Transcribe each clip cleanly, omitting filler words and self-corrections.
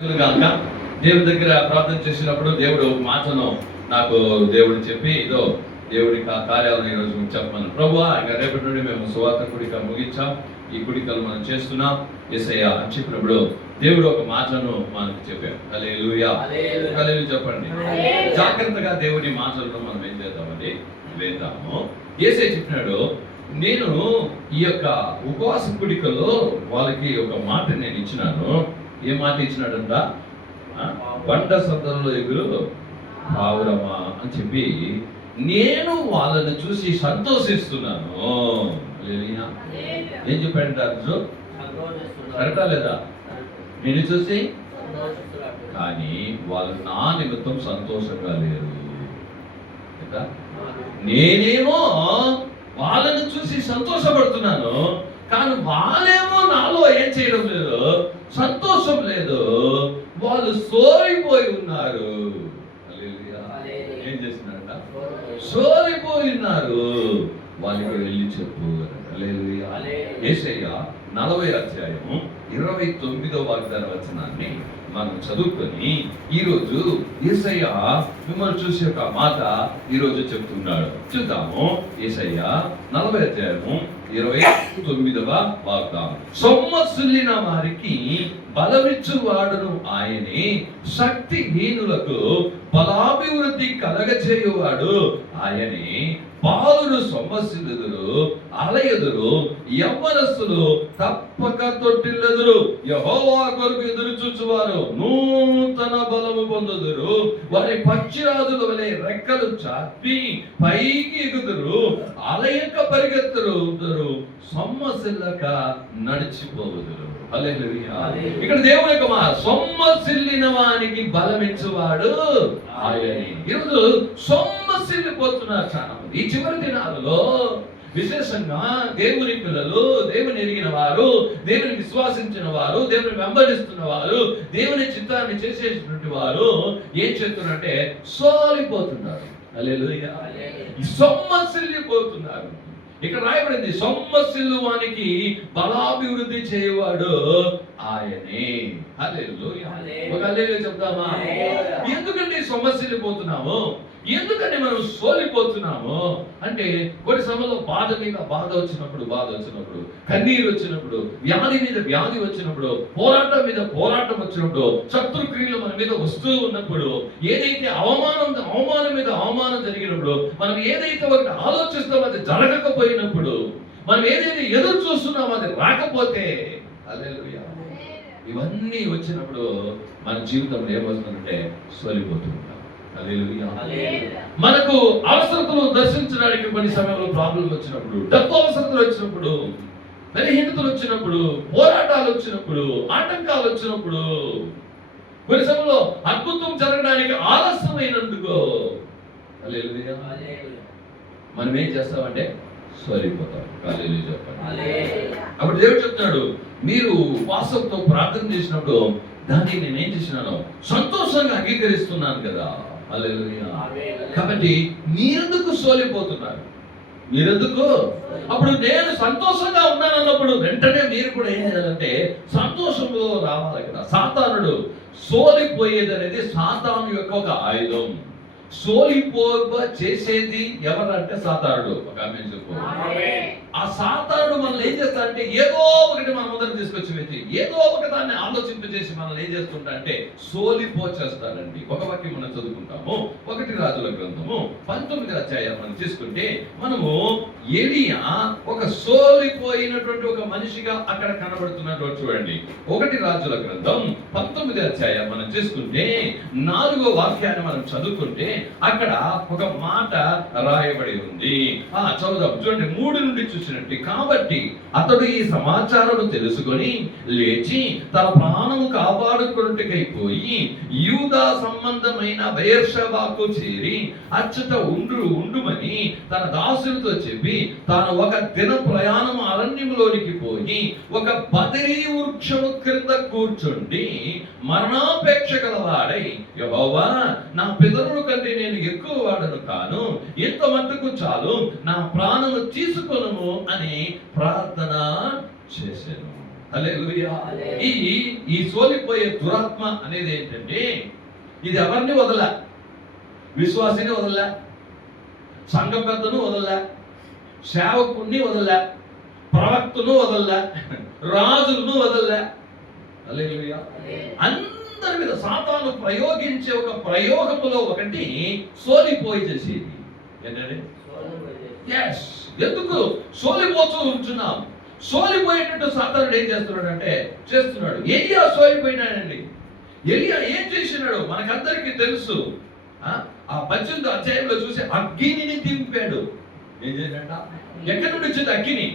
గాక దేవుడి దగ్గర ప్రార్థన చేసినప్పుడు దేవుడు ఒక మాటను నాకు దేవుడు చెప్పి ఇదో దేవుడి కార్యాలను ఈరోజు చెప్పమని, ప్రభువా ఇంకా రేపటి నుండి మేము సువార్త కుడిక ముగించాం, ఈ కుడికలు మనం చేస్తున్నాం యేసయ్య అని చెప్పినప్పుడు దేవుడు ఒక మాటను మనకు చెప్పాడు. హల్లెలూయా, హల్లెలూయా చెప్పండి. జాగ్రత్తగా దేవుడి మాటలను మనం ఏం చేద్దామండి, వేద్దాము. యేసయ్య చెప్పినాడు, నేను ఈ యొక్క ఉపవాస కుడికలో వాళ్ళకి ఒక మాట నేను ఇచ్చినాను. ఏ మాట ఇచ్చినాడంట? బండ సందర్లో ఎగురు పావురమా అని చెప్పి నేను వాళ్ళని చూసి సంతోషిస్తున్నాను. ఏం చెప్పాడంట అర్జున్? కరెక్టా లేదా? నేను చూసి, కానీ వాళ్ళు నా నిమిత్తం సంతోషంగా లేరు. నేనేమో వాళ్ళని చూసి సంతోషపడుతున్నాను, కానీ వాళ్ళేమో నాలో ఏం చేయడం లేదు, సంతోషం లేదు. వాళ్ళు సోలిపోయి ఉన్నారు. ఏం చేస్తున్నారంట? సోలిపోయి ఉన్నారు. వాళ్ళకి వెళ్ళి చెప్పు. యేషయ్య 40వ అధ్యాయము 29వ వాగ్దాన వచనాన్ని మనం చదువుకొని ఈరోజు యేసయ్య మిమ్మల్ని చూసి ఒక మాట ఈరోజు చెప్తున్నాడు. చూద్దాము. యేసయ్య 40వ అధ్యాయము 29వ వాగ్దానం. సొమ్మసిల్లిన వారికి బలమిచ్చువాడును ఆయనే, శక్తిహీనులకు బలాభివృద్ధి కలగచేయువాడు ఆయనే. బాలురు సొమ్మసిల్లుదురు, అలయదురు, యవ్వనస్తులు తప్పక తొట్టిల్లెదురు. యెహోవా కొరకు ఎదురు చూచువారు నూతన బలము పొందుదురు. వారి పక్షిరాజుల వలె రెక్కలు చాపి పైకి ఎగుదురు, అలయక పరిగెత్తురు, సొమ్మసిల్లక నడిచిపోవుదురు. హల్లెలూయా. ఇక్కడ దేవుని యొక్క మాట, సొమ్మసిల్లిన వానికి బలమిచ్చువాడు ఆయనే. ఈరోజు సొమ్మసిల్లిపోతున్నారు చాలా మంది. ఈ చివరి దినాలలో విశేషంగా దేవుని పిల్లలు, దేవుని ఎరిగిన వారు, దేవుని విశ్వాసించిన వారు, దేవుని వెంబడిస్తున్న వారు, దేవుని చిత్తాన్ని చేసేటువంటి వారు ఏం చేస్తున్నారంటే సోలిపోతున్నారు. హల్లెలూయా. సొమ్మసిల్లిపోతున్నారు. ఇక్కడ రాయబడింది, సొమ్మసిల్లువానికి బలాభివృద్ధి చేయవాడు ఆయనే. హల్లెలూయా. ఒక హల్లెలూయా చెప్తామా? ఎందుకంటే సొమ్మసిల్లిపోతున్నాము, ఎందుకంటే మనం సోలిపోతున్నాము అంటే కొన్ని సమయంలో బాధ మీద బాధ వచ్చినప్పుడు, కన్నీరు వచ్చినప్పుడు, వ్యాధి మీద వ్యాధి వచ్చినప్పుడు, పోరాటం మీద పోరాటం వచ్చినప్పుడు, శత్రుక్రియలు మన మీద వస్తూ ఉన్నప్పుడు, ఏదైతే అవమానం మీద అవమానం జరిగినప్పుడు, మనం ఏదైతే ఒకటి ఆలోచిస్తామో అది జరగకపోయినప్పుడు, మనం ఏదైతే ఎదురు చూస్తున్నామో అది రాకపోతే, హల్లెలూయా, ఇవన్నీ వచ్చినప్పుడు మన జీవితంలో ఏమవుతుందంటే సోలిపోతుంటాం. మనకు అవసరతలు దర్శించడానికి కొన్ని సమయంలో ప్రాబ్లం వచ్చినప్పుడు, డబ్బు అవసరతలు వచ్చినప్పుడు, బలహీనతలు వచ్చినప్పుడు, పోరాటాలు వచ్చినప్పుడు, ఆటంకాలు వచ్చినప్పుడు, కొన్ని సమయంలో అద్భుతం జరగడానికి ఆలస్యమైనందుకు మనం ఏం చేస్తామంటే సోలిపోతాం. అప్పుడు దేవుడు చెప్తున్నాడు, మీరు ఉపవాసంతో ప్రార్థన చేసినప్పుడు దాన్ని నేనేం చేసినాను, సంతోషంగా అంగీకరిస్తున్నాను కదా. హల్లెలూయా. కాబట్టి మీరెందుకు సోలిపోతున్నారు? మీరెందుకు? అప్పుడు నేను సంతోషంగా ఉన్నానన్నప్పుడు వెంటనే మీరు కూడా ఏం చేయాలంటే సంతోషంలో రావాలి కదా. సాతానుడు సోలిపోయేది అనేది సాతాను యొక్క ఒక ఆయుధం. చేసేది ఎవరంటే సాతానుడు. ఒక ఆమె చెప్పు. ఆ సాతానుడు మనల్ని ఏం చేస్తాడంటే ఏదో ఒకటి మన ముందర తీసుకొచ్చి పెట్టి ఏదో ఒక దాన్ని ఆలోచింపజేసి మనల్ని ఏం చేస్తుంటా అంటే సోలిపోచేస్తాడండి. ఒక వాక్యం మనం చదువుకుంటాము. 1 రాజుల గ్రంథము 19వ అధ్యాయం మనం తీసుకుంటే మనము ఎలియా ఒక సోలిపోయినటువంటి ఒక మనిషిగా అక్కడ కనబడుతున్నట్టు చూడండి. 1 రాజుల గ్రంథం 19వ అధ్యాయం మనం తీసుకుంటే 4వ వాక్యాన్ని మనం చదువుకుంటే అక్కడ ఒక మాట రాయబడి ఉంది. చదువుదాం చూడండి. 3 నుండి చూసినట్టు, కాబట్టి అతడు ఈ సమాచారం తెలుసుకొని లేచి తన ప్రాణము కాపాడుకున్నట్టుకైపోయి యూదా సంబంధమైన బెయేర్షెబాకు చేరి అచ్చట ఉండుమని తన దాసులతో చెప్పి తాను ఒక దిన ప్రయాణం అరణ్యంలోనికి పోయి ఒక బదరీ వృక్షము క్రింద కూర్చుండి మరణాపేక్ష గలవాడై, యెహోవా, నా పితరుల కంటే నేను ఎక్కువ వాడను కాను, ఇంత మట్టుకు చాలు, నా ప్రాణము తీసుకొనుము అని ప్రార్థన చేశాను. హల్లెలూయా. ఈ ఈ సోలిపోయే దురాత్మ అనేది ఏంటంటే, ఇది ఎవరిని వదల, విశ్వాసిని వదల, సంఘ పెద్దను వదల, సేవకుణ్ణి వదల, ప్రవక్తను వదల, రాజులను వదల. హల్లెలూయా. అందరి మీద సాతాను ప్రయోగించే ఒక ప్రయోగములో ఒకటి సోలిపోయి చేసేది ఏంటంటే, ఎందుకు సోలిపోతూ ఉంటున్నాం? సోలిపోయేటట్టు సాతానుడు ఏం చేస్తున్నాడు. ఎలియా సోలిపోయినాడండి. ఎలియా ఏం చేసినాడు మనకందరికీ తెలుసు. ఆ 18వ అధ్యాయంలో చూసి అగ్నిని దింపాడు. ఏం చేశాడ? ఎక్కడి నుండి వచ్చింది అగ్ని?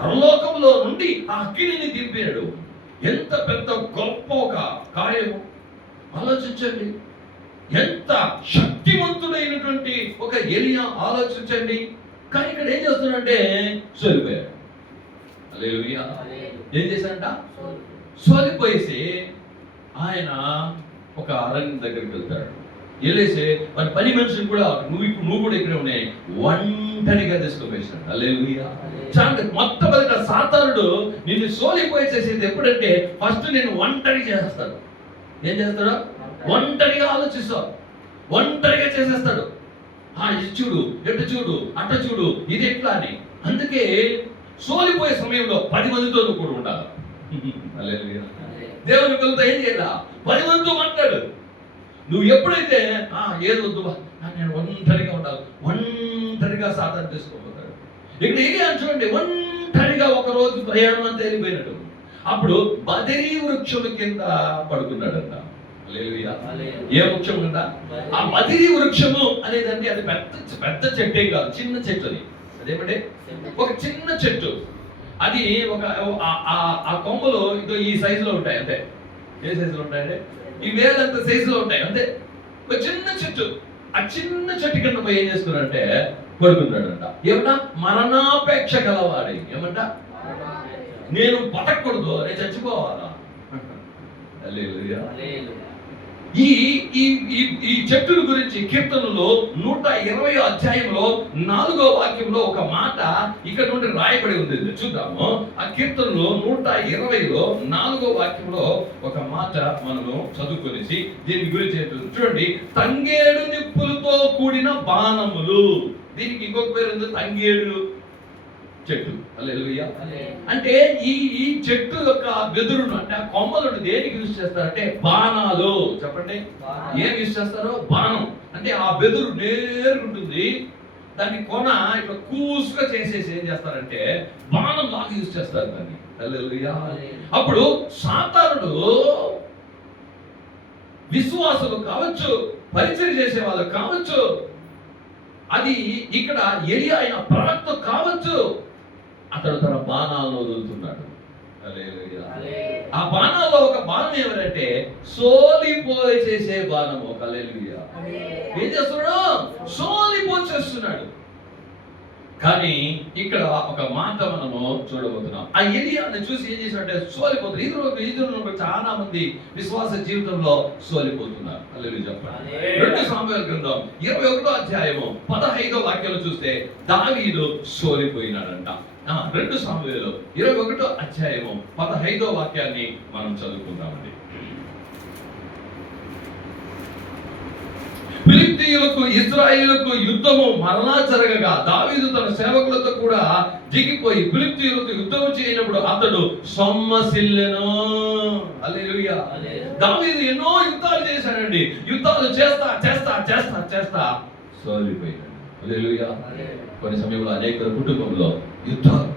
పరలోకంలో నుండి ఆ అగ్నిని దింపాడు. ఎంత పెద్ద గొప్ప ఒక కార్యము ఆలోచించండి. ఎంత శక్తివంతుడైనటువంటి ఒక ఎలియా ఆలోచించండి. కానీ ఇక్కడ ఏం చేస్తున్నాడంటే సోలిపోయాడు. హల్లెలూయా. ఏం చేశాడంట? సోలిపోయేసి ఆయన ఒక అరణ్యం దగ్గరికి వెళ్తాడు. వెళ్ళేసి మన పని మనుషులు కూడా నువ్వు కూడా ఇక్కడే ఉన్నాయి ఒంటరిగా తీసుకుపోయేసాడు. హల్లెలూయా. చాలా మొట్టమొదట సాతానుడు నిన్ను సోలిపోయి చేసేది ఎప్పుడంటే ఫస్ట్ నేను ఒంటరి చేసేస్తాడు. ఏం చేస్తాడు? ఒంటరిగా ఆలోచిస్తాడు, ఒంటరిగా చేసేస్తాడు. ఇది చూడు, ఎటు చూడు, అట్ట చూడు, ఇది ఎట్లా అని. అందుకే సోలిపోయే సమయంలో 10 మందితో నువ్వు కూడా ఉండాలి. హల్లెలూయా. దేవుని పిల్లలతో ఏం చేయాల? 10 మందితో మాట్లాడు. నువ్వు ఎప్పుడైతే ఏదొద్దు నేను ఒంటరిగా ఉండాలి, ఒంటరిగా సాధన చేసుకోబోతాడు. ఇక్కడ ఏం చూడండి, ఒంటరిగా ఒక రోజు ప్రయాణం అంతా వెళ్ళిపోయినట్టు. అప్పుడు బదరీ వృక్షం కింద పడుకున్నాడంట. హల్లెలూయా. ఏ వృక్షం కింద? ఆ బదరీ వృక్షము అనేదండి అది పెద్ద చెట్టే కాదు, చిన్న చెట్టు. అది అదేమంటే ఒక చిన్న చెట్టు. అది ఒక ఆ కొమ్మలు ఇదో ఈ సైజులో ఉంటాయి అంతే. ఏ సైజులో ఉంటాయంటే ఈ వేలంత సైజులో ఉంటాయి అంతే. ఒక చిన్న చెట్టు. ఆ చిన్న చెట్టు కింద పోయి ఏం చేస్తున్నాడంటే పడుకున్నాడంట. ఏమన్నా? మరణాపేక్ష గలవాడి. ఏమంట? నేను బతకూడదు, నేను చచ్చిపోవాలా. హల్లెలూయా. ఈ ఈ ఈ చెట్టుల గురించి కీర్తనలో 120వ అధ్యాయంలో 4వ వాక్యంలో ఒక మాట ఇక్కడ నుండి రాయబడి ఉంది. చూద్దాము. ఆ కీర్తనలో 120లో 4వ వాక్యంలో ఒక మాట మనము చదువుకొనేసి దీని గురించి చూడండి. తంగేడు నిప్పులతో కూడిన బాణములు. దీనికి ఇంకొక పేరు ఉంది, తంగేడు చెట్టు. హల్లెలూయా. అంటే ఈ చెట్టు యొక్క వెదురును అంటే ఆ కొమ్మలను దేనికి యూజ్ చేస్తారంటే బాణాలు. చెప్పండి, ఏం యూజ్ చేస్తారో? బాణం. అంటే ఆ వెదురు నేరుంటుంది, దాన్ని కొన ఇట్లా కూసుగా చేసేసి ఏం చేస్తారంటే బాణం లాగా యూజ్ చేస్తారు దాన్ని. హల్లెలూయా. అప్పుడు సాతానుడు విశ్వాసులు కావచ్చు, పరిచయం చేసే వాళ్ళు కావచ్చు, అది ఇక్కడ ఎలియా అయిన ప్రవక్త కావచ్చు, అతడు తన బాణాలను వదులుతున్నాడు. ఆ బాణాల్లో ఒక బాణం ఏమంటే సోలిపోయి చేసే బాణము. హల్లెలూయా. ఏం చేస్తున్నాడు? సోలిపోయి చేస్తున్నాడు. కానీ ఇక్కడ ఒక మాట మనము చూడబోతున్నాం. ఆ ఎలియాని చూసి ఏం చేసినట్టే సోలిపోతున్నారు. ఈదురు చాలా మంది విశ్వాస జీవితంలో సోలిపోతున్నారు. హల్లెలూయా చెప్పండి. 2 సాముయేలు గ్రంథం 21వ అధ్యాయము 15వ వాక్యంలో చూస్తే దావీదు సోలిపోయినాడంట. 2 సాముయేలు 21వ అధ్యాయము 15వ వాక్యాన్ని మనం చదువుకుందామండి. ఫిలిష్తీయులకు ఇశ్రాయేలుకు యుద్ధము మరలా జరగగా దావీదు తన సేవకులతో కూడా దిగిపోయి ఫిలిష్తీయులకు యుద్ధము చేయనప్పుడు అతడు సొమ్మసిల్లెను. హల్లెలూయా. దావీదు ఎన్నో యుద్ధాలు చేశాడండి. యుద్ధాలు చేస్తా చేస్తా చేస్తా చేస్తా సోలిపోయాడు. హల్లెలూయా. కొన్ని సమయంలో అనేక కుటుంబంలో యుద్ధాలు,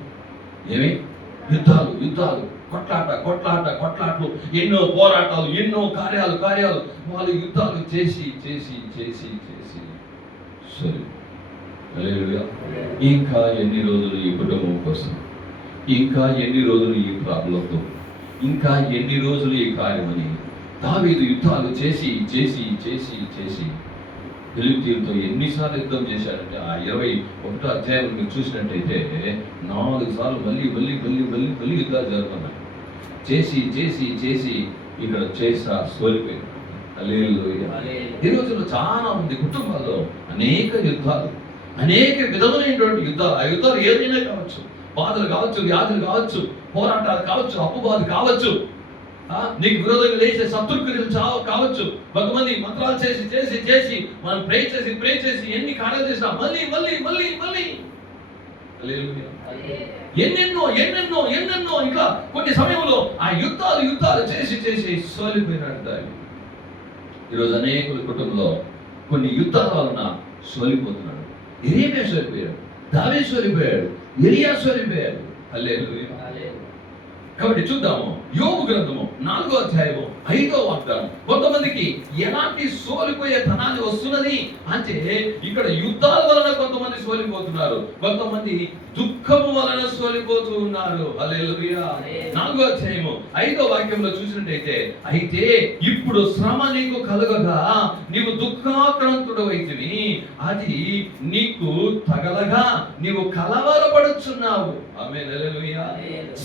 ఏమి యుద్ధాలు, కొట్లాట్లు, ఎన్నో పోరాటాలు, ఎన్నో కార్యాలు వాళ్ళు యుద్ధాలు చేసి సరే. హల్లెలూయా. ఇంకా ఎన్ని రోజులు ఈ కుటుంబం కోసం, ఇంకా ఎన్ని రోజులు ఈ ప్రాబ్లంతో, ఇంకా ఎన్ని రోజులు ఈ కార్యమని దావీదు యుద్ధాలు చేసి ఫిలిష్తీయులతో ఎన్నిసార్లు యుద్ధం చేశాడంటే ఆ 21వ అధ్యాయం మీరు చూసినట్టయితే 4 సార్లు మళ్ళీ యుద్ధాలు జరుగుతున్నాయి. చేసి ఇక్కడ సోలిపోయింది. హల్లెలూయా. ఈ రోజుల్లో చాలా మంది కుటుంబాల్లో అనేక యుద్ధాలు, అనేక విధములైనటువంటి యుద్ధాలు. ఆ యుద్ధాలు ఏదైనా కావచ్చు, బాధలు కావచ్చు, వ్యాధులు కావచ్చు, పోరాటాలు కావచ్చు, అప్పుబాధ కావచ్చు, నీకు విరోధంగా లేచే శత్రుక్రియలు కావచ్చు. కొంతమంది మంత్రాలు చేసి చేసి చేసి మనం ప్రే చేసి ఎన్ని కార్యాలు చేసినా మళ్ళీ మళ్ళీ మళ్ళీ మళ్ళీ ఎన్నెన్నో ఇంకా కొన్ని సమయంలో ఆ యుద్ధాలు చేసి సోలిపోయినాడు దావి. ఈరోజు అనేకుల కుటుంబంలో కొన్ని యుద్ధాల వలన సోలిపోతున్నాడు. ఎరేమియా సోలిపోయాడు, దావీదు సోలిపోయాడు, ఎలీయా సోలిపోయాడు. హల్లెలూయా. కాబట్టి చూద్దాము యోబు గ్రంథము 4వ అధ్యాయము 5వ వాగ్దానం. కొంతమందికి ఎలాంటి సోలిపోయే ధనాన్ని వస్తున్నది అంటే ఇక్కడ యుద్ధాల వలన కొంతమంది సోలిపోతున్నారు, కొంతమంది దుఃఖము వలన సోలిపోతూ ఉన్నారు. హల్లెలూయా. 4వ అధ్యాయము 5వ వాక్యంలో చూసినట్టయితే, అయితే ఇప్పుడు శ్రమ నీకు కలుగగా నీవు దుఃఖాక్రాంతుడవైతివి, అది నీకు తగలగా నీవు కలవరపడుచున్నావు. ఆమేన్. హల్లెలూయా.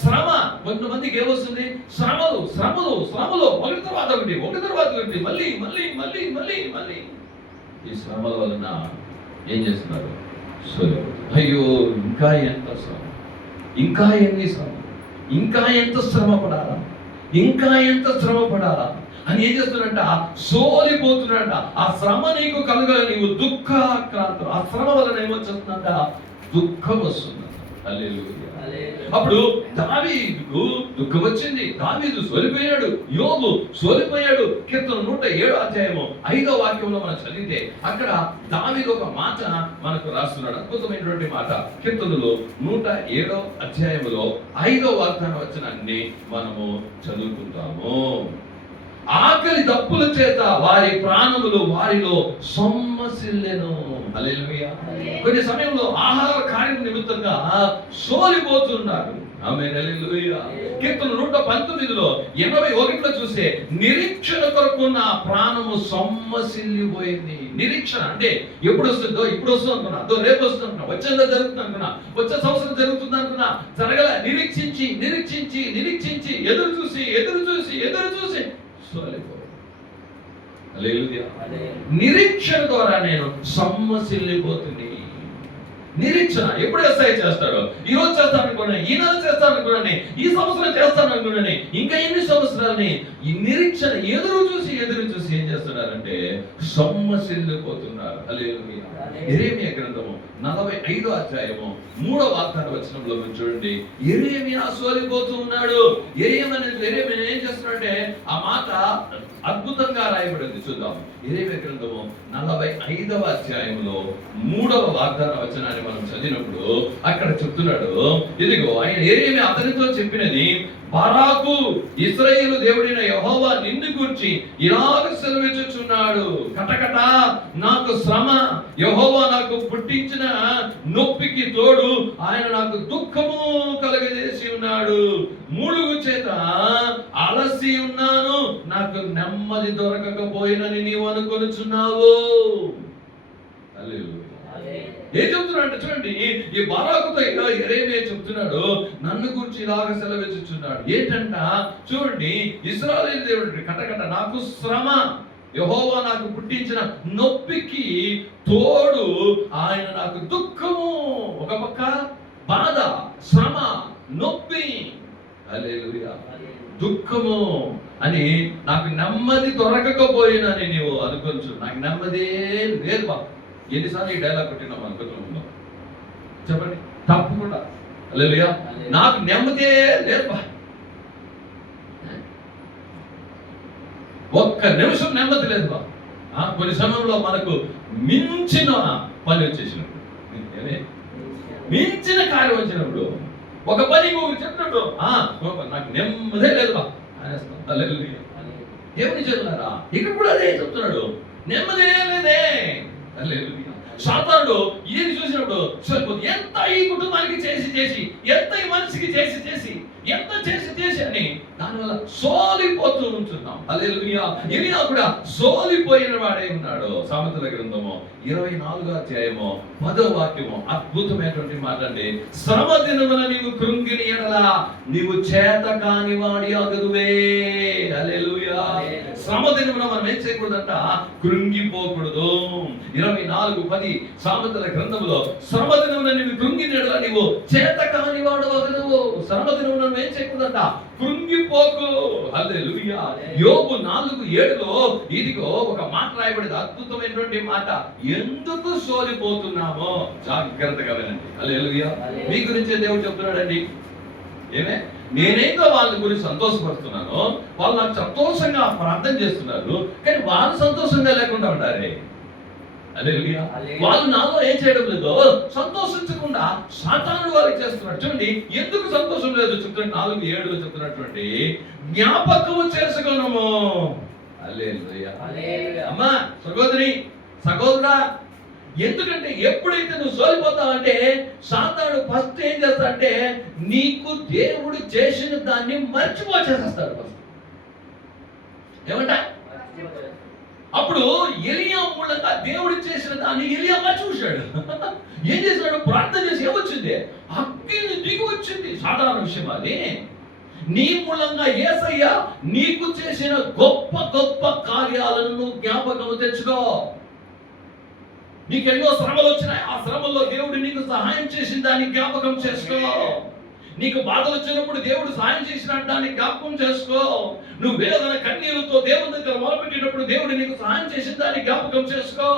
శ్రమ కొంతమందికి ఏమొస్తుంది? శ్రమలు ఒకటి తర్వాత ఒకటి మళ్ళీ ఈ శ్రమల వలన ఏం చేస్తున్నారు? అయ్యో ఇంకా ఎంత శ్రమ, ఇంకా ఎన్ని శ్రమ, ఇంకా ఎంత శ్రమ పడాలా అని ఏం చేస్తున్నారంట? సోలిపోతున్నారంట. ఆ శ్రమ నీకు కలుగ నీవు దుఃఖాక్రాంతుడు. ఆ శ్రమ వలన ఏమొచ్చేస్తుందంట? దుఃఖం వస్తుంది. హల్లెలూయా. అప్పుడు దావీదుకు దుఃఖం వచ్చింది, దావీదు సోలిపోయాడు, యోబు సోలిపోయాడు. కీర్తన 107వ అధ్యాయము 5వ వాక్యంలో మనం చదివితే అక్కడ దావీదు ఒక మాట మనకు రాస్తున్నాడు, అద్భుతమైనటువంటి మాట. కీర్తనలో 107వ అధ్యాయములో 5వ వాగ్దాన వచనాన్ని మనము చదువుకుంటాము. ఆకలి దప్పుల చేత వారి ప్రాణములు వారిలో సొమ్మసిల్లెను. హల్లెలూయా. కొన్ని సమయంలో ఆహార కార్యం నిమిత్తంగా సోలిపోతున్నారు. ఆమేన్. హల్లెలూయా. కీర్తన 119లో 81లో చూస్తే నిరీక్షణ కొరకు నా ప్రాణము సొమ్మసిల్లిపోయింది. నిరీక్షణ అంటే ఎప్పుడు వస్తుందో, ఇప్పుడు వస్తుంది అనుకున్నా, అదో రేపు వస్తుంది అనుకున్నా, వచ్చేదో జరుగుతుంది అనుకున్నా, వచ్చే సంవత్సరం జరుగుతుంది అనుకున్నా, జరగల నిరీక్షించి ఎదురు చూసి సోలిపోయాడు. హల్లెలూయా. నిరీక్షణ ద్వారా నేను సొమ్మసిల్లిపోతుంది. నిరీక్షణ ఎప్పుడు ఎస్ఐ చేస్తాడో, ఈ రోజు చేస్తాను అనుకున్నాను, ఈ నెల చేస్తాను అనుకున్నాను, ఈ సంవత్సరం చేస్తాను అనుకున్నాను, ఇంకా ఎన్ని సంవత్సరాలని ఈ నిరీక్షణ ఎదురు చూసి ఏం చేస్తున్నారంటే సొమ్మసిల్లిపోతున్నారు. హల్లెలూయా. యెరెమీయా గ్రంథము 45వ అధ్యాయము 3వ వాగ్దాన వచనంలో చూడండి, యెరెమీయా సోలిపోతూ ఉన్నాడు. యెరెమీయా ఏం చేస్తున్నాడంటే ఆ మాట అద్భుతంగా రాయబడింది. చూద్దాం. యెరెమీయా గ్రంథము 45వ అధ్యాయంలో 3వ వాగ్దాన వచనాన్ని మనం చదివినప్పుడు అక్కడ చెప్తున్నాడు, ఇదిగో ఆయన యెరెమీయా అతనితో చెప్పినది, బారాకు ఇశ్రాయేలు దేవుడైన యెహోవా నిన్ను గూర్చి ఇలాగ సెలవిచ్చుచున్నాడు, కటకట నాకు శ్రమ, యెహోవా నాకు పుట్టించిన నొప్పికి తోడు ఆయన నాకు దుఃఖము కలగజేసి ఉన్నాడు. మూలుగు చేత అలసి ఉన్నాను, నాకు నెమ్మది దొరకకపోయినని నీవు అనుకొనుచున్నావు. హల్లెలూయా. ఏం చెప్తున్నాడు చూడండి, ఈ బారాకుతో యెరెమీయా చెప్తున్నాడు, నన్ను గురించి ఇలాగ సెలవిచ్చుచున్నాడు. ఏంటంట చూడండి, ఇశ్రాయేలు దేవుడు కటకట నాకు శ్రమ, యెహోవా నాకు పుట్టించిన నొప్పికి తోడు ఆయన నాకు దుఃఖము. ఒక పక్క బాధ, శ్రమ, నొప్పి, హల్లెలూయా, దుఃఖము అని నాకు నెమ్మది దొరకకపోయినని నీవు అనుకోవచ్చు. నాకు నెమ్మదే లేదు బా. ఎన్నిసార్లు ఈ డైలాగ్ కొట్టినాం అనుకుంటున్నాం చెప్పండి, తప్పకుండా. హల్లెలూయా. నాకు నెమ్మదే లేదు బా, ఒక్క నిమిషం నెమ్మది లేదు బా. కొన్ని సమయంలో మనకు మించిన పని వచ్చేసినప్పుడు, మించిన కార్యం వచ్చినప్పుడు, ఒక పని చెప్పినప్పుడు నాకు నెమ్మదే లేదు బా అనేస్తాం. హల్లెలూయా. దేవుని చెప్తున్నారా, ఇక్కడ కూడా అదే చెప్తున్నాడు, నెమ్మదే లేదే. హల్లెలూయా. సాతానుడు ఏది చూసినప్పుడు సరిపోతుంది, ఎంత ఈ కుటుంబానికి చేసి ఎంత ఈ మనిషికి చేసి ఎంత చేసి అని దానివల్ల సోలిపోతూ ఉంటున్నాం. హల్లెలూయా. ఎలీయా కూడా సోలిపోయిన వాడే ఉన్నాడు. సామెతల గ్రంథము 24వ అధ్యాయము 10వ వాక్యము అద్భుతమైనటువంటి మాట అండి. శ్రమ దినమున నీవు కృంగిని ఎడల నీవు చేత కాని వాడి అగుదువే. హల్లెలూయా. శ్రమ దినమున మనం ఏం చేయకూడదంట? కృంగిపోకూడదు. 24:10 సామెతల గ్రంథంలో శ్రమ దినమున నీవు కృంగిని ఎడల నీవు చేత కాని వాడు అగుదువు. శ్రమ దినమున మనం ఏం చేయకూడదంట? కృంగిపోకు. హల్లెలూయా. యోబు 4:7లో ఇదిగో ఒక మాట రాయబడింది, అద్భుతమైనటువంటి మాట. ఎందుకు సోలిపోతున్నామో జాగ్రత్తగా వినండి. హల్లెలూయా. మీ గురించి దేవుడు చెప్తున్నాడండి. ఏమే నేనేదో వాళ్ళ గురించి సంతోషపడుతున్నాను, వాళ్ళు నాకు సంతోషంగా ప్రార్థన చేస్తున్నారు, కానీ వాళ్ళు సంతోషంగా లేకుండా ఉన్నారే. హల్లెలూయా. వాళ్ళు నాలో ఏం చేయడం లేదో సంతోషించకుండా సాతానుడు వారికి చేస్తున్నాడు. చూడండి ఎందుకు సంతోషం లేదు చెప్తున్నాడు. 4:7లో చెప్తున్నటువంటి జ్ఞాపకము చేసుకొనుము. హల్లెలూయా. అమ్మా సహోదరి సహోదరా, ఎందుకంటే ఎప్పుడైతే నువ్వు సోలిపోతావంటే సాతానుడు ఫస్ట్ ఏం చేస్తాడంటే నీకు దేవుడు చేసిన దాన్ని మర్చిపోచేసేస్తాడు. ఫస్ట్ ఏమంట? అప్పుడు ఎలీయా మూలంగా దేవుడు చేసిన దాన్ని ఎలీయా మర్చిపోయాడు. ఏం చేశాడు? ప్రార్థన చేసి ఏమొచ్చింది? అగ్ని దిగి వచ్చింది. సాధారణ విషయం అది. నీ మూలంగా యేసయ్య నీకు చేసిన గొప్ప గొప్ప కార్యాలను నువ్వు జ్ఞాపకం తెచ్చుకో. నీకెన్నో శ్రమలు వచ్చినాయి, ఆ శ్రమల్లో దేవుడు నీకు సహాయం చేసిన దాన్ని జ్ఞాపకం చేసుకో. నీకు బాధలు వచ్చినప్పుడు దేవుడు సహాయం చేసిన దాన్ని జ్ఞాపకం చేసుకో. నువ్వు వేదన కన్నీరుతో దేవుని దగ్గర మొదలుపెట్టినప్పుడు దేవుడు నీకు సహాయం చేసిన దాన్ని జ్ఞాపకం చేసుకో.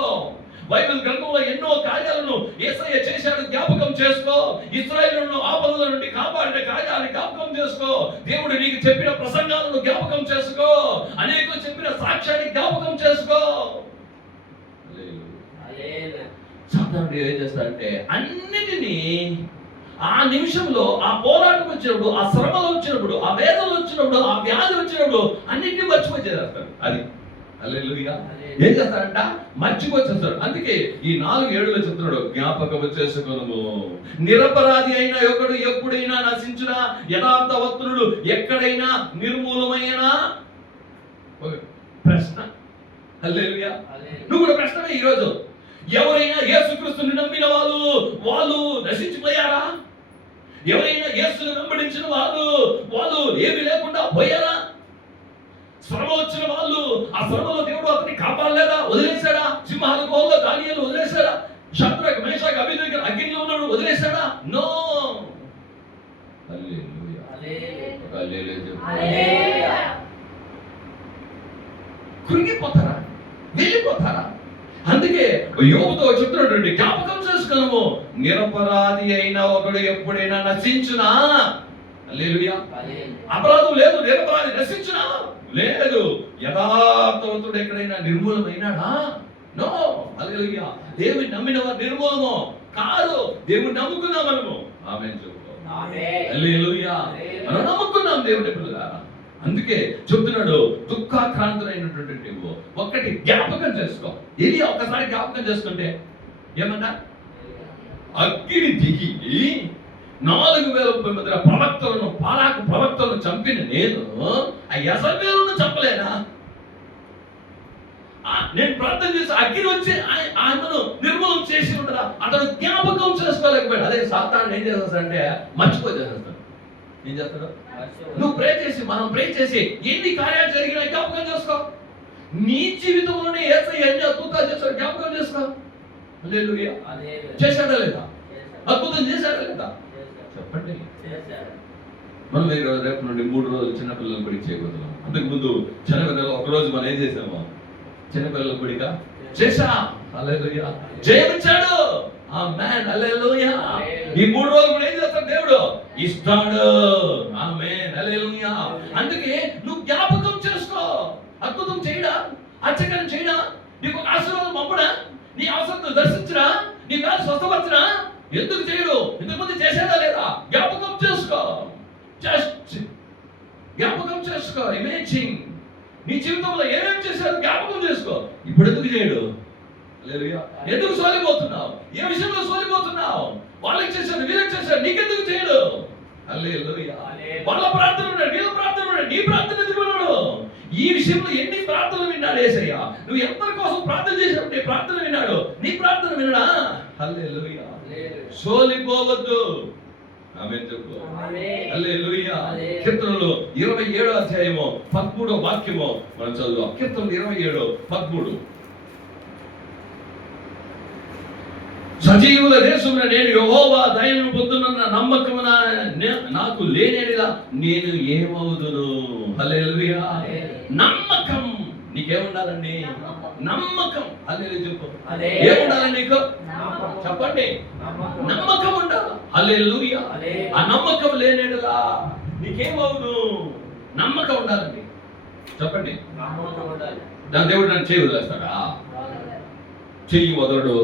బైబిల్ గ్రంథంలో ఎన్నో కార్యాలను యేసయ్య చేశాడు, జ్ఞాపకం చేసుకో. ఇశ్రాయేలును ఆపదల నుండి కాపాడిన కార్యాలను జ్ఞాపకం చేసుకో. దేవుడు నీకు చెప్పిన ప్రసంగాలను జ్ఞాపకం చేసుకో. అనేకులు చెప్పిన సాక్ష్యాన్ని జ్ఞాపకం చేసుకో. సాతానుడు ఏం చేస్తాడంటే అన్నిటినీ ఆ నిమిషంలో, ఆ పోరాటం వచ్చినప్పుడు, ఆ శ్రమలు వచ్చినప్పుడు, ఆ వేదనలు వచ్చినప్పుడు, ఆ వ్యాధి వచ్చినప్పుడు అన్నింటినీ మర్చిపోచేస్తాడు. అది హల్లెలూయా. ఏం చేస్తాడంట? మర్చిపోచేస్తాడు. అందుకే ఈ 4:7లో చెప్తున్నాడు, జ్ఞాపకము చేసుకొనుము. నిరపరాధి అయిన ఒకడు ఎప్పుడైనా నశించునా, యథార్థవంతుడు ఎక్కడైనా నిర్మూలమైనా. ప్రశ్న. హల్లెలూయా. నువ్వు కూడా ప్రశ్నమే ఈరోజు. ఎవరైనా యేసుక్రీస్తుని నమ్మిన వాళ్ళు నశించిపోయారా? ఎవరైనా యేసుని వెంబడించిన వాళ్ళు ఏమీ లేకుండా పోయారా? శ్రమ వచ్చిన వాళ్ళు, ఆ శ్రమలో దేవుడు అతన్ని కాపాడలేదా? వదిలేశాడా? సింహాల గుహలో దానియేలు వదిలేశాడా? షద్రక్ మేషక్ అబేద్నెగో అగ్నిలో ఉన్నాడు, వదిలేశాడా? నో. హల్లెలూయా. హల్లెలూయా. కృంగిపోతారా? వెళ్ళిపోతారా? అందుకే యోబుతో చెప్తున్నాడు, జ్ఞాపకం చేసుకున్నాము. నిరపరాధి అయిన ఒకడు ఎప్పుడైనా నశించునా? హల్లెలూయా. అపరాధం లేదు, నిరపరాధి నశించునా? లేదు. యథార్థవంతుడు ఎక్కడైనా నిర్మూలమైనాడా? నో. హల్లెలూయా. దేవుని నమ్మిన వారు నిర్మూలమో కాదు. దేవుని నమ్ముకున్నాం మనము. ఆమేన్ చెప్పు. హల్లెలూయా. మనం నమ్ముకున్నాం దేవుని పిల్లలారా. అందుకే చెప్తున్నాడు, దుఃఖాక్రాంతులైనటువంటి నువ్వు ఒక్కటి జ్ఞాపకం చేసుకో. ఇది ఒక్కసారి జ్ఞాపకం చేసుకుంటే ఏమన్నా? అగ్ని దిగి 4,000 మంది ప్రవక్తలను, పాలాకు ప్రవక్తలను చంపిన నేను ఆ యెజబెలును చంపలేనా? నేను ప్రార్థన చేసి అగ్ని వచ్చి ఆయనను నిర్మూలన చేసి ఉండరా? అతడు జ్ఞాపకం చేసుకోలేకపోయాడు. అదే సాతానుడు ఏం చేస్తాడంటే మర్చిపోయేస్తాడు. ఏం చేస్తాడు? నువ్వు ప్రే చేసి, మనం ప్రే చేసి ఎన్ని కార్యాలు జరిగినా జ్ఞాపకం చేసుకో. నీ జీవితంలోనే యేసయ్య ఎన్ని అద్భుతాలు చేశాడు జ్ఞాపకం చేసుకో. హల్లెలూయా. చేశాడా లేదా? అద్భుతం చేశాడా లేదా? చెప్పండి. మనం రేపు నుండి 3 రోజులు చిన్నపిల్లల గుడికి చేయబోతున్నాం. అంతకు ముందు చిన్నపిల్లలు ఒక రోజు మనం ఏం చేసాము? చిన్నపిల్లల గుడిక చేశా. హల్లెలూయా. జయమిచ్చాడు. ఆమేన్. హల్లెలూయా. ఈ 3 రోజులు కూడా ఏం చేస్తాడు? దేవుడు ఇస్తాడు. ఆమేన్. హల్లెలూయా. అందుకే నువ్వు జ్ఞాపకం చేసుకో. అద్భుతం చేయడా? ఆశ్చర్యం చేయడా? నీకు ఒక ఆశీర్వాదం పంపడా? నీ అవసరం దర్శించడా? నీ వ్యాధి స్వస్థపరచడా? ఎందుకు చేయడు? ఇంతకుముందు చేసేదా లేదా? జ్ఞాపకం చేసుకో. జస్ట్ జ్ఞాపకం చేసుకో. ఇమేజింగ్. నీ జీవితంలో ఏమేం చేశారు జ్ఞాపకం చేసుకో. ఇప్పుడు ఎందుకు చేయడు? హల్లెలూయా. ఎందుకు సోలిపోతున్నావు? ఏ విషయంలో సోలిపోతున్నావు? వాళ్ళకి చేశాడు, వీళ్ళకి చేశాడు, నీకెందుకు చేయడు? హల్లెలూయా. వాళ్ళ ప్రార్థన ఉన్నాడు, వీళ్ళ ప్రార్థన విన్నాడు, నీ ప్రార్థన ఎందుకు విన్నాడు? ఈ విషయంలో ఎన్ని ప్రార్థనలు విన్నాడు యేసయ్య. నువ్వు ఎందరి కోసం ప్రార్థన చేసినప్పుడు నీ ప్రార్థన విన్నాడు, నీ ప్రార్థన వినడా? హల్లెలూయా. సోలిపోవద్దు. ఆమేన్ చెప్పు. హల్లెలూయా. కీర్తనలు 27వ అధ్యాయము 13వ వాక్యము మనం చదువుదాం. కీర్తనలు 27:13. సజీవుల దేశమున నేను యెహోవా దయను పొందునన్న నమ్మకము నాకు లేనిలా నేను ఏమవుదును? హల్లెలూయా. నమ్మకం నీకేముండాలండి? నమ్మకం. హల్లెలూయా చెప్పు. ఏముండాలి నీకు? చెప్పండి. నమ్మకం ఉండాలి. హల్లెలూయా. ఆ నమ్మకం లేనిలా నీకేమవును? నమ్మకం ఉండాలండి. చెప్పండి. దాని దేవుడు నన్ను చేయి వదిలేస్తాడా? చెయ్యి వదలడు.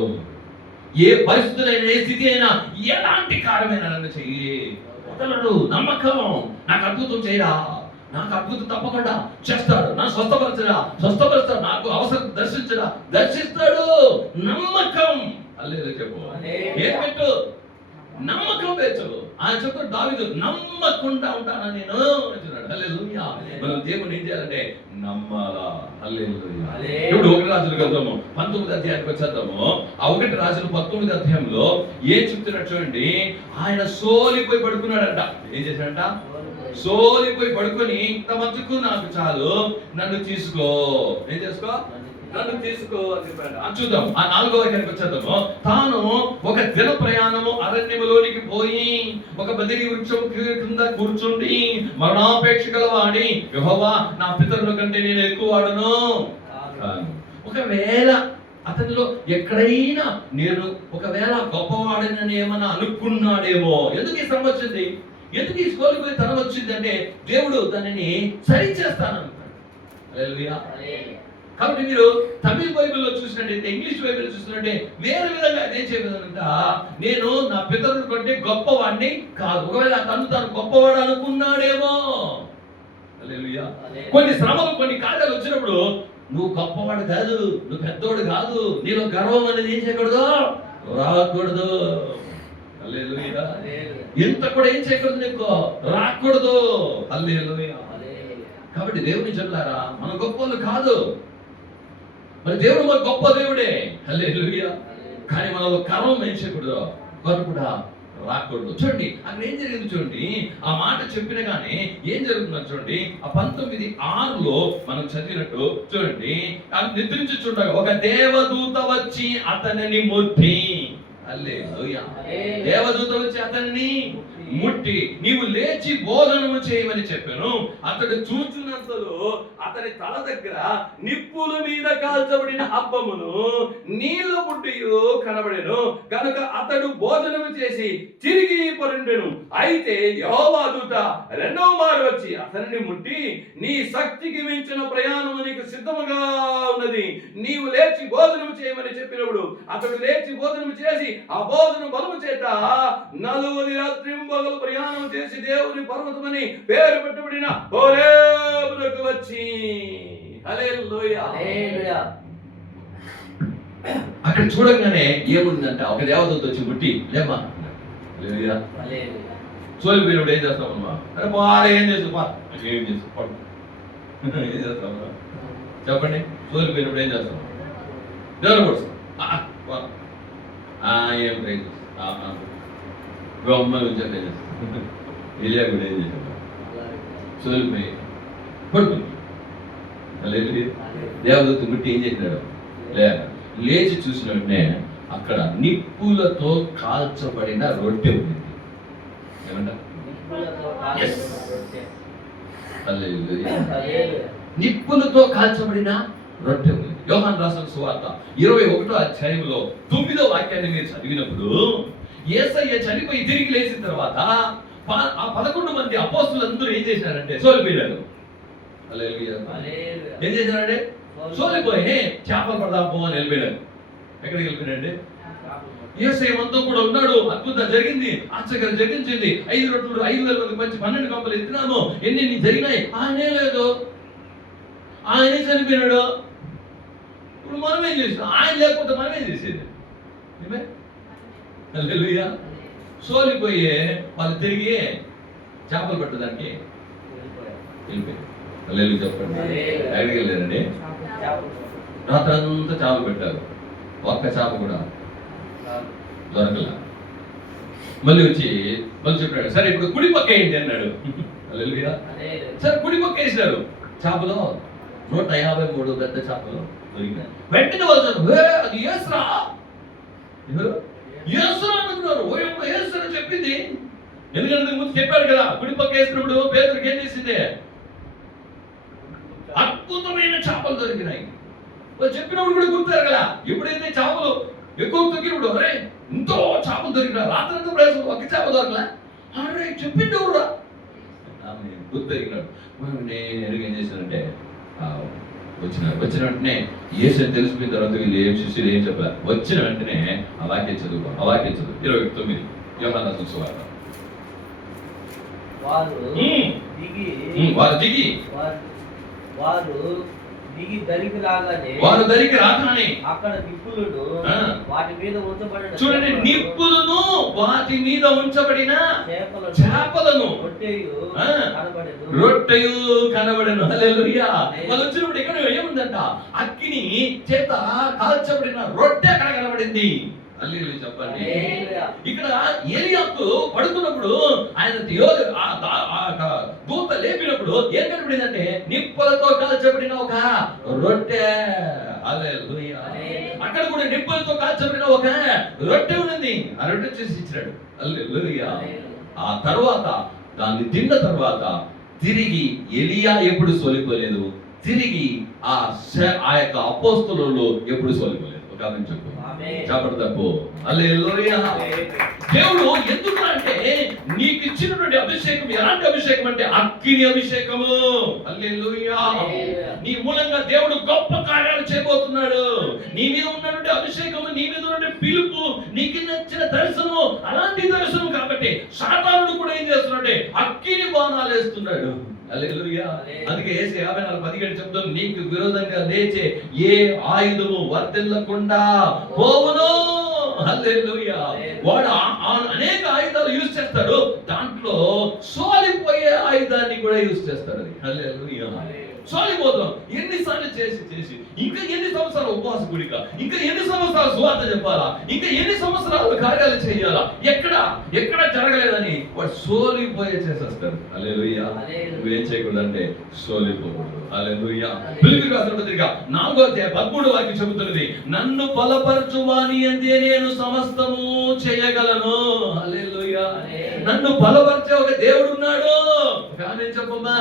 ఏ పరిస్థితులైనా, ఏ స్థితి అయినా, ఎలాంటి కార్యమైనా నన్ను చెయ్యి వదలడు. నమ్మకం. నాకు అద్భుతం చేయరా, నాకు అద్భుతం తప్పకుండా చేస్తాడు. నాకు స్వస్థపరుస్తాడు. నాకు అవసరం దర్శిస్తాడు. నమ్మకం. హల్లెలూయా చెప్పు. ఏం పెట్టు? నమ్మకం పెట్టు. ఆయన చెప్తాడు దావీదు, నమ్మకుండా ఉంటానా నేను అంటున్నాడు. హల్లెలూయా. మనం దేవుని ఏం చేయాలంటే నమ్మాలా. హల్లెలూయా. ఇప్పుడు 1 రాజుల గ్రంథము 19వ అధ్యాయానికి వచ్చేద్దాము. ఆ 1 రాజుల 19వ అధ్యాయంలో ఏం చెప్తున్నట్టు చూడండి. ఆయన సోలిపోయి పడుకున్నాడంట. ఏం చేశాడంట? సోలిపోయి పడుకొని, ఇంత మట్టుకు నాకు చాలు, నన్ను తీసుకో. ఏం చేసుకో? నన్ను తీసుకో అని చెప్పాడు. చూద్దాం. ఆ 4వ వాక్యానికి వచ్చేద్దాము. తాను ఒక దిన ప్రయాణము అరణ్యములోనికి పోయి ఒక బదిరి వృక్షం కింద కూర్చుండి మరణాపేక్ష గలవాడి, యెహోవా నా పితరుల కంటే నేను ఎక్కువ వాడును. ఒకవేళ అతనిలో ఎక్కడైనా నేను ఒకవేళ గొప్పవాడినని ఏమన్నా అనుకున్నాడేమో. ఎందుకు ఈ శ్రమ వచ్చింది? ఎందుకు ఈ స్కోలిపోయి తరం వచ్చింది అంటే దేవుడు దానిని సరి చేస్తానన్నాడు. హల్లెలూయా. కాబట్టి మీరు తమిళ బైబిల్లో చూసినట్టయితే, ఇంగ్లీష్ బైబిల్లో చూసినట్టే వేరే విధంగా ఏం చేయలేదంట, నేను నా పితరుల కంటే గొప్పవాడిని కాదు. ఒకవేళ తాను గొప్పవాడు అనుకున్నాడేమో. హల్లెలూయా. కొన్ని శ్రమలు, కొన్ని కార్యాలు వచ్చినప్పుడు నువ్వు గొప్పవాడు కాదు, నువ్వు పెద్దోడు కాదు, నీలో గర్వం అనేది ఏం చేయకూడదు, రాకూడదు. హల్లెలూయా. ఇంత కూడా ఏం చేయకూడదు, నీకు రాకూడదు. హల్లెలూయా. కాబట్టి దేవుని చెప్తారా, మన గొప్పలు కాదు, మరి దేవుడు మన గొప్ప దేవుడే. హల్లెలూయా. కానీ మనలో గర్వం ఏం చేయకూడదు, కూడా రాకూడదు. చూడండి అక్కడ ఏం జరిగింది చూడండి. ఆ మాట చెప్పిన కానీ ఏం జరుగుతుందో చూడండి. ఆ 19:6లో మనం చదివినట్టు చూడండి. నిద్రించి చూడగా ఒక దేవదూత వచ్చి అతనిని ముట్టి. హల్లెలూయా. దేవదూత వచ్చి అతనిని ముట్టి నీవు లేచి భోజనము చేయమని చెప్పాను. అతడు చూచున్నంతలో అతని తల దగ్గర నిప్పుల మీద కాల్చబడిన అప్పమును నీళ్ళ బుడ్డియు కనబడెను. కనుక అతడు భోజనము చేసి తిరిగి పరుండెను. అయితే యెహోవా దూత రెండవ మారు వచ్చి అతనిని ముట్టి, నీ శక్తికి మించిన ప్రయాణము నీకు సిద్ధముగా ఉన్నది, నీవు లేచి భోజనము చేయమని చెప్పినప్పుడు అతడు లేచి భోజనము చేసి ఆ భోజనం బలము చేత 40 రాత్రింబగలు ప్రయాణం చేసి దేవుని పర్వతమని పేరు పెట్టబడిన హోరేబునకు వచ్చి. హల్లెలూయా. అక్కడ చూడంగానే ఏముందంట, ఒక దేవదూత వచ్చి ముట్టి లేమ్మా. హల్లెలూయా. సోలిపోయినప్పుడు ఏం చేస్తామమ్మా? అరే బాగా ఏం చేస్తాం, ఏం చేస్తాం, ఏం చేస్తామా చెప్పండి. సోలిపోయినప్పుడు ఏం చేస్తాం? దేవుని కొడుస్తాం. ఏం ట్రై చేస్తాం, అమ్మాయి వచ్చాక ఏం చేస్తాం. ఎలియా కూడా ఏం చేశాడు? సోలిపోయి పడుతుంది. దేవదూత ముట్టి ఏం చేసినాడు? లేచి చూసిన వెంటనే అక్కడ నిప్పులతో కాల్చబడిన రొట్టె ఉంది. ఏమంట? నిప్పులతో కాల్చబడిన రొట్టె ఉంది. యోహాను రాసిన సువార్త 21వ అధ్యాయంలో 9వ వాక్యాన్ని మీరు చదివినప్పుడు యేసయ్య చనిపోయి తిరిగి లేచిన తర్వాత ఆ 11 మంది అపోస్తులందరూ ఏం చేశారంటే సోలిపోయారు. ఏం చేశారంటే సోలిపోయి చేపలు పడదాం పో అని వెళ్ళిపోయారు. ఎక్కడికి వెళ్ళిపోయాడండి? యేసయ్య మనతో కూడా ఉన్నాడు. అద్భుతం జరిగింది, ఆశ్చర్యం జరిగించింది. 5 రొట్టెలు 5,000 మందికి మంచి 12 కంపలు ఎత్తినాము. ఎన్ని జరిగినాయి? ఆయనే లేదు, ఆయనే చనిపోయినాడు. ఇప్పుడు మనం ఏం చేస్తాం? ఆయన లేకపోతే మనం ఏం చేసేది? హల్లెలూయా. సోలిపోయే వాళ్ళు తిరిగి చేపలు పట్టడానికి వెళ్ళిపోయి హల్లెలూయా చెప్పండి. ఎక్కడికి వెళ్ళారండి? రాత్రి అంతా చేపలు పెట్టారు, ఒక్క చేప కూడా దొరకలా. మళ్ళీ చెప్పాడు, సరే ఇప్పుడు కుడి పక్క ఏంటి అన్నాడు. హల్లెలూయా. సరే కుడి పక్క వేసినారు, చేపలు 153 పెద్ద చేపలు దొరికినాయి. వెంటనే వాళ్ళు అది యేసురా అనుకున్నారు. యేసు అని చెప్పింది, ఎందుకంటే ముందు చెప్పాడు కదా, కుడి పక్క వేసినప్పుడు పేతురుకి ఏం చేసింది? అద్భుతమైన చేపలు దొరికినాయి. వాళ్ళు చెప్పినప్పుడు కూడా గుర్తారు కదా. ఎప్పుడైతే చేపలు ఎక్కువ దొరికినప్పుడు, అరే ఎంతో చేపలు దొరికినా, రాత్రంతా ప్రయాసం ఒక్క చేప దొరకలా, అరే చెప్పింది ఎవరురా గుర్తు దొరికినాడు. నేను ఏం చేశానంటే వచ్చిన వెంటనే యేసు తెలిసిపోయిన తర్వాత వీళ్ళు ఏం శిష్యులు ఏం చెప్పారు. వచ్చిన వెంటనే ఆ వాక్యం చదువు 29 యోహాను సువార్త. వారు దిగి దరికి రాగానే అక్కడ నిప్పులను వాటి మీద ఉంచబడిన, చూడండి, నిప్పులను వాటి మీద ఉంచబడిన చేపలను రొట్టెయు కనబడెను. హల్లెలూయా. వాళ్ళు వచ్చినప్పుడు ఇక్కడ ఏముందంట? అగ్ని చేత కాల్చబడిన రొట్టె అక్కడ కనబడింది. హల్లెలూయా చెప్పండి. ఇక్కడ ఏలియాకు పడుకున్నప్పుడు ఆయన దూత లేపినప్పుడు ఏం కనబడిందంటే నిప్పులతో కాల్చబడిన ఒక రొట్టె. హల్లెలూయా. అక్కడ కూడా నిప్పులతో కాల్చబడిన ఒక రొట్టె ఉన్నది. ఆ రొట్టె చేసి ఇచ్చినాడు. హల్లెలూయా. ఆ తర్వాత దాన్ని తిన్న తర్వాత తిరిగి ఎలియా ఎప్పుడు సోలిపోలేదు, తిరిగి ఆ యొక్క అపోస్తలులు ఎప్పుడు సోలిపోలేదు. చెప్పు తప్పు. హల్లెలూయా. దేవుడు ఎందుకు అంటే నీకు ఇచ్చినటువంటి అభిషేకం ఎలాంటి అభిషేకం అంటే అగ్ని అభిషేకము. హల్లెలూయా. నీ మూలంగా దేవుడు గొప్ప కార్యాలు చేయబోతున్నాడు. నీ మీద ఉన్నటువంటి అభిషేకము, నీ మీద ఉన్నటువంటి పిలుపు, నీకు నచ్చిన దర్శనము అలాంటి దర్శనం కాబట్టి సాతానుడు కూడా ఏం చేస్తున్నాడంటే అగ్ని బాణాలు వేస్తున్నాడు. హల్లెలూయా. అందుకే యేసు 54:17 చెప్తాను, నీకు విరోధంగా లేచే ఏ ఆయుధము వర్తిల్లకుండా పోవును. హల్లెలూయా. వాడు అనేక ఆయుధాలు యూజ్ చేస్తాడు, దాంట్లో సోలిపోయే ఆయుధాన్ని కూడా యూజ్ చేస్తాడు. అది హల్లెలూయా. సోలిపోతాం ఎన్నిసార్లు చేసి ఇంకా ఎన్ని సంవత్సరాలు ఉపవాస గుడిక, ఇంకా ఎన్ని సంవత్సరాలు సువార్త చెప్పాలా, ఇంకా ఎన్ని సంవత్సరాలు కార్యాలు చేయాలా, ఎక్కడ జరగలేదని వాడు సోలిపోయే చేసేస్తాడు. హల్లెలూయా. నువ్వేం చేయకూడదంటే సోలిపోకూడదు. హల్లెలూయా. ఫిలిప్పీయులకు రాసిన పత్రిక 4:13 చెబుతున్నది, నన్ను బలపరచువాని అందే నేను సమస్తము చేయగలను. హల్లెలూయా. నన్ను బలపరిచే ఒక దేవుడు ఉన్నాడు. చెప్పమ్మా,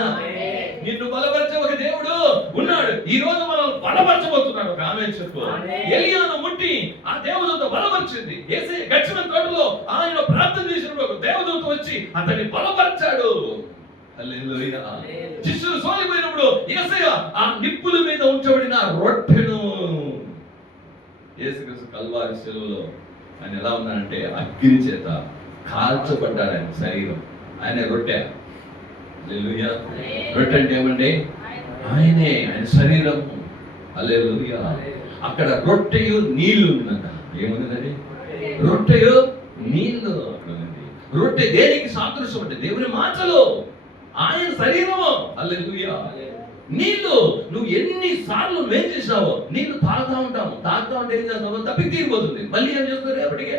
నిన్ను బలపరిచే ఒక దేవుడు ఉన్నాడు. ఈ రోజు మనం బలపరచబోతున్నాడు. ఒక ఆమె చెప్పు. ఎలియాను ముట్టి ఆ దేవదూత బలపరిచింది. యేసయ్య గెత్సేమనే తోటలో ఆయన ప్రార్థన చేసినప్పుడు ఒక దేవదూత వచ్చి అతన్ని బలపరిచాడు. హల్లెలూయా. శిష్యులు సోలిపోయినప్పుడు యేసయ్య ఆ నిప్పుల మీద ఉంచబడిన రొట్టెను, యేసుక్రీస్తు కల్వారి శిలువలో ఆయన ఎలా ఉన్నాడంటే అగ్ని చేత కాల్చబడ్డాడు. ఆయన శరీరం, ఆయన రొట్టె. హల్లెలూయా. రొట్టె అంటే ఏమండి? ఆయన శరీరం. హల్లెలూయా. అక్కడ రొట్టెయు నీళ్లు ఉందంట. ఏముందండి? రొట్టెయు నీళ్లు. రొట్టె దేనికి సాదృశ్యం అంటే దేవుని మాటలు, ఆయన శరీరము. హల్లెలూయా. నీళ్లు నువ్వు ఎన్నిసార్లు ఏం చేసావో నీళ్లు తాగుతా ఉంటే ఏం చేస్తావు? తప్పికి తీరిపోతుంది. మళ్ళీ ఏం చేస్తారు? రేపటికే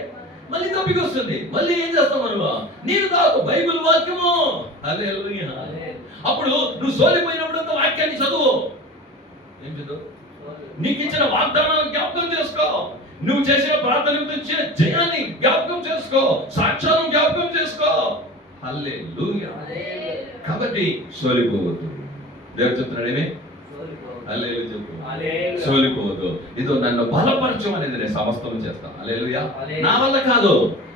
మళ్ళీ తప్పికి వస్తుంది. మళ్ళీ ఏం చేస్తాం మనం? నీళ్ళు తాగు, బైబిల్ వాక్యము. హల్లెలూయా. అప్పుడు నువ్వు సోలిపోయినప్పుడు వాక్యాన్ని చదువు. ఏం చదువు? నీకు ఇచ్చిన వాగ్దానాలను జ్ఞాపకం చేసుకో. నువ్వు చేసిన ప్రార్థన ఇచ్చిన జయాన్ని జ్ఞాపకం చేసుకో. సాక్ష్యాలను జ్ఞాపకం చేసుకో. హల్లెలూయా. కాబట్టి సోలిపోవద్దు. దేవుడు చెప్తున్నాడు ఏమి? హల్లెలూయా చెప్పు. సోలిపోవద్దు. ఇదో నన్ను బలపరచు అనేది నేను సమస్తం చేస్తాను. హల్లెలూయా. నా వల్ల కాదు,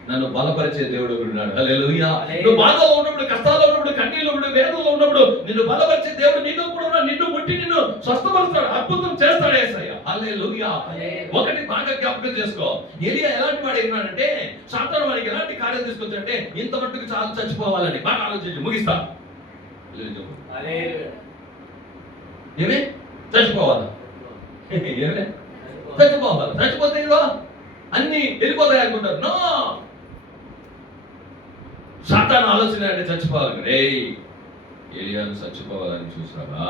నన్ను బలపరిచే దేవుడు ఉన్నాడు. హల్లెలూయా. నువ్వు బాధలో ఉన్నప్పుడు, కష్టాల్లో ఉన్నప్పుడు, కన్నీళ్ళు ఉన్నప్పుడు, వేదనలో ఉన్నప్పుడు నిన్ను బలపరిచే దేవుడు నీతో కూడా ఉన్నాడు. నిన్ను ముట్టి నిన్ను స్వస్థపరుస్తాడు, అద్భుతం చేస్తాడు యేసయ్య. హల్లెలూయా. ఒకటి బాగా జ్ఞాపకం చేసుకో. ఎలియా ఎలాంటి వాడు అయినాడంటే సాతాను వాడికి ఎలాంటి కార్యం తీసుకొచ్చాడంటే ఇంత మట్టుకు చాలు చచ్చిపోవాలని. బాగా ఆలోచించి ముగిస్తా. ఏమే చచ్చిపోవాలి? ఏమే చచ్చిపోవాలి? చచ్చిపోతే అన్ని వెళ్ళిపోతాయి అనుకుంటారు. నో, సాతాను ఆలోచన అంటే చచ్చిపోవాలి. రే ఏలియాను చచ్చిపోవాలని చూసావా?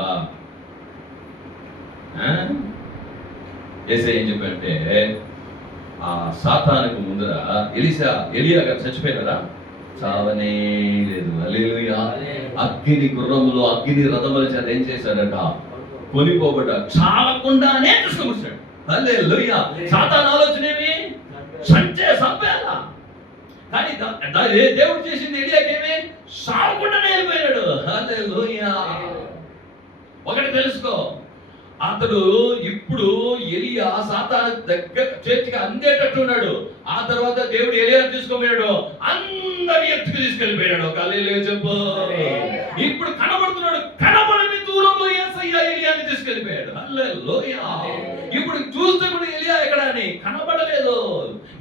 యేసయ్య ఏం చెప్పంటే, ఆ సాతానుకు ముందర ఎలియా గారు చచ్చిపోయినారా? చావనే లేదు. హల్లెలూయా. అగ్ని గుర్రములో అగ్ని రథముల చేత ఏం చేశాడట? కొనిపోబడ్డ. చావకుండానే తీసుకొచ్చాడు. హల్లెలూయా. సాతాను ఆలోచన ఏమి? చంపేయాలా. కానీ దేవుడు చేసింది ఎలియాకేమి? సావకుండానే వెళ్ళిపోయాడు. హల్లెలూయా. ఒకటి తెలుసుకో, అతడు ఇప్పుడు ఎలియా సాతాను దగ్గర చేతికి అందేటట్టు ఉన్నాడు. ఆ తర్వాత దేవుడు ఎలియాను తీసుకుపోయాడు, అందరి ఎత్తుకు తీసుకెళ్ళిపోయాడు. హల్లెలూయా చెప్పు. ఇప్పుడు కనబడుతున్నాడు, కనబడని దూరంలో యేసయ్య ఎలియాని తీసుకెళ్ళిపోయాడు. హల్లెలూయా. ఇప్పుడు చూస్తే కూడా ఎలియా ఎక్కడ అని కనబడలేదు.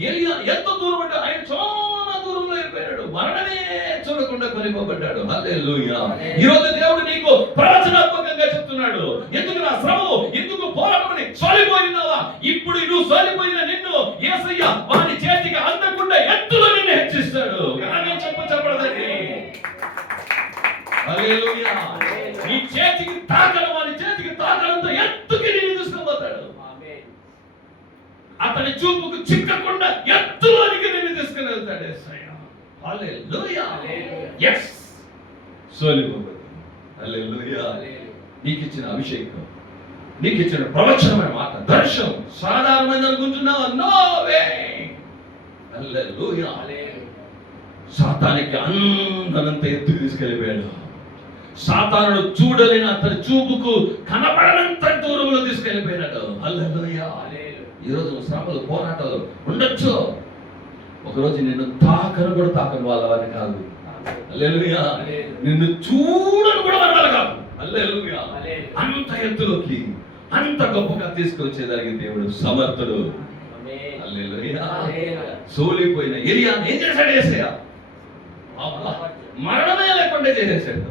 ఎలియా ఎంత దూరం అంటే ఆయన చాలా దూరంలో వెళ్ళిపోయాడు. మరణమే చూడకుండా కొనిపోబడ్డాడు. హల్లెలూయా. ఈ రోజు దేవుడు నీకు ప్రవచనాత్మకంగా చెప్తున్నాడు. ఎందుకు నా శ్రమలు, ఎందుకు పోరాటమని సోలిపోయినావా? ఇప్పుడు నువ్వు సోలిపోయిన నిన్ను యేసయ్య వాని చేతికి అందకుండా ఎత్తులో నిన్ను హెచ్చిస్తాడు. కానీ చెప్పబడదండి. హల్లెలూయా. నీ చేతికి తాకడం, వాని చేతికి తాకడంతో ఎత్తుకి నిన్ను తీసుకుపోతాడు. అతని చూపుకు చిక్కకుండా ఎత్తులోనికి నిన్ను తీసుకుని వెళ్తాడు యేసయ్య. హల్లెలూయా. yes. సోలిపోబడ్డాడు. హల్లెలూయా. నీకు ఇచ్చిన అభిషేకం, నీకు ఇచ్చిన ప్రవచనమైన మాట, దర్శనం సాధారణమైన అనుకుంటున్నావా? No way. హల్లెలూయా. సాతానికి అందనంత ఎత్తుకు తీసుకెళ్ళిపోయాడు. సాతానుడు చూడలేని అతని చూపుకు కనబడనంత దూరంలో తీసుకెళ్ళిపోయినాడు. హల్లెలూయా. ఈరోజు శ్రమలు, పోరాటాలు ఉండొచ్చు. ఒకరోజు నిన్ను తాకను వాళ్ళని కాదు. హల్లెలూయా. నిన్ను చూడను కూడా వాళ్ళ కాదు. హల్లెలూయా. అంత ఎత్తులోకి, అంత గొప్పగా తీసుకొచ్చేదానికి దేవుడు సమర్థుడు. హల్లెలూయా. సోలిపోయిన ఎలియాను ఏం చేశాడు యేసయ్య? మరణమే లేకుండా చేసేసాడు.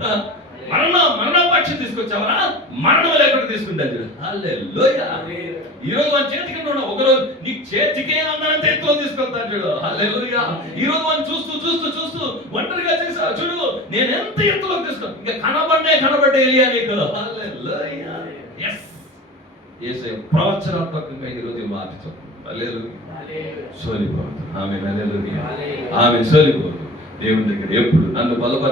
మరణాపక్షి తీసుకొచ్చావరా? మరణం లేకుండా తీసుకుంటాడు. హల్లెలూయా. ఈరోజు వాని చేతికి ఉన్నాడు, ఒకరోజు నీ చేతికే అందనంత ఎత్తులో తీసుకెళ్తాడు చూడు. హల్లెలూయా. ఈరోజు వాడిని చూస్తూ చూస్తూ చూస్తూ ఒంటరిగా చేసావు చూడు, నేను ఎంత ఎత్తులో తీసుకున్నాను. ఇంకా కనబడ్డే ఎలియా నీకు. హల్లెలూయా. yes. యేసయ్య ప్రవచనాత్మకంగా ఈరోజు మాట చెప్పు. హల్లెలూయా. సోలిపోదు ఆమె. హల్లెలూయా. ఆమె సోలిపోదు. దేవుని దగ్గర ఎప్పుడు నన్ను బలపరి